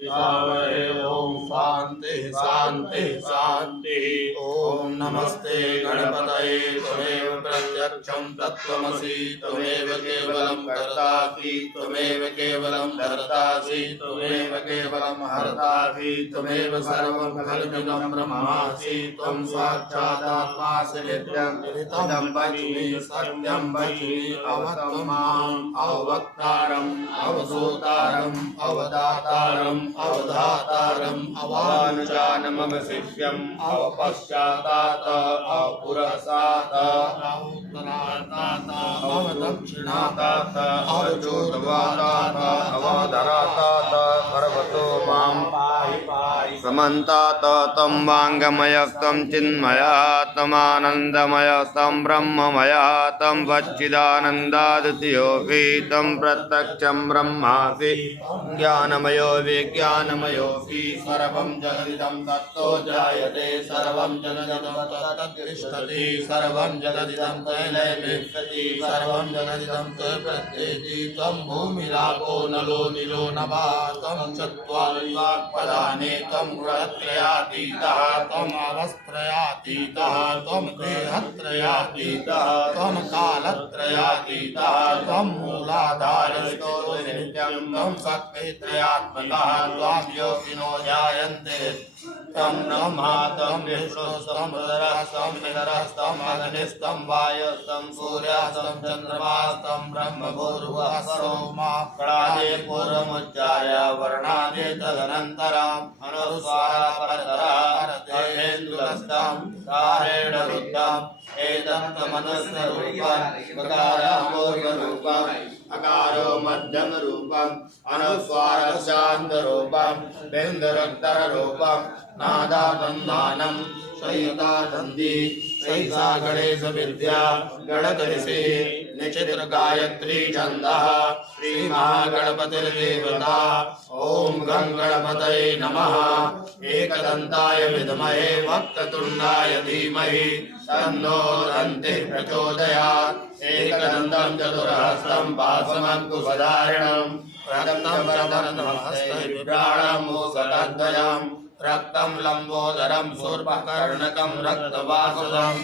विद्महे ओम शांति शांति शांति। ओम नमस्ते गणपतये त्वमेव प्रत्यक्षं तत्त्वमसि त्वमेव केवलं कर्तासि त्वमेव केवलं धर्तासि त्वमेव केवलं हर्तासि त्वमेव सर्वं खलुइदं ब्रह्मासि त्वं साक्षादात्मासि नित्यं ऋतं वच्मि सत्यं वच्मि अवक्तं माम् अवक्तारम् अवधूतारम् अवदातारम् अवधातारम् अवानुजानमवशिष्यम् अवपश्चातात् अपुरसात् अवोत्तरातात् अवदक्षिणातात् अवचोर्ध्वातात् अवधरातात् सर्वतो मां पाहि पाहि समन्तात् तं वाङ्गमयस्तं चिन्मयात्मानन्दमयस्तं ब्रह्ममयातं सच्चिदानन्दाद्वितीयोऽपि तं प्रत्यक्षं ब्रह्मासि ज्ञानमयो विज्ञानमयोऽपि सर्वं जगदिदं तत्तो जायते सर्वं जगदिदं तत्तिष्ठति सर्वं जगदिदं तैलैवेत्सति सर्वं जगदिदं तत्प्रत्येति त्वं भूमिरापो नलो निलो नभः त्वं चत्वारि वाक्पदानि त्वं गुणत्रयातीतः त्वम् अवस्थत्रयातीतः त्वं देहत्रयातीतः त्वं कालत्रयातीतः त्वं मूलाधारस्थो नित्यं त्वं शक्तित्रयात्मकः त्वां योगिनो ध्यायन्ते तं ब्रह्मा तं विष्णुस्तं रुद्रस्तं पितरस्तं अग्निस्तं वायुस्तं सूर्यस्तं चन्द्रमास्तं ब्रह्मभूर्भुवः सोमा प्राणे पूर्वमुच्चाय वर्णादि तदनन्तरम् अनुस्वारः परतरेन्द्रस्तं कारेण रुद्धम् एतत्तमनस्वरूपम् वकारमूर्धरूपम् अकारो मध्यमरूपम् अनुस्वारशान्तरूपम् बिन्दुरक्तररूपम् नादादन्दानम् संयुतादन्दी सहिता गणेशविद्या गणगणेशे निचित्र गायत्री छन्दः श्रीमहागणपतिर्देवता ओम गं गणपतये नमः। एकदन्ताय विद्महे वक्रतुण्डाय धीमहि तन्नो दन्तिः प्रचोदयात्। एकदन्तं चतुर्हस्तं पाशमङ्कुशधारिणं रक्तं चतुर्हस्तं बिभ्राणं मूषकद्वयं रक्तं लम्बोदरं शूर्पकर्णकं रक्तवासुदं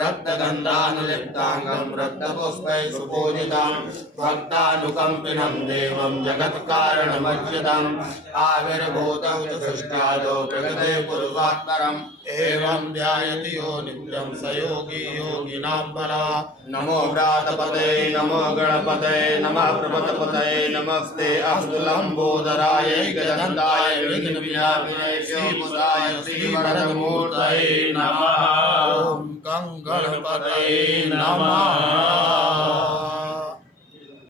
रक्तगन्धानुलिप्ताङ्गं रक्तपुष्पैः सुपूजितं भक्तानुकम्पिनं देवं जगत्कारणमच्युतम् आविर्भूतं च सृष्टादौ प्रकृते पूर्वात्तरम् एवं ध्यायति यो नित्यं स योगी योगिनां बला। नमो व्रातपते नमो गणपते नमः प्रपतपते नमस्ते अस्तु लम्बोदराय गजदन्ताय विघ्नविनाशिने श्रीमुदाय श्रीवरदमूर्तये नमः। ओम गं गणपतये नमः।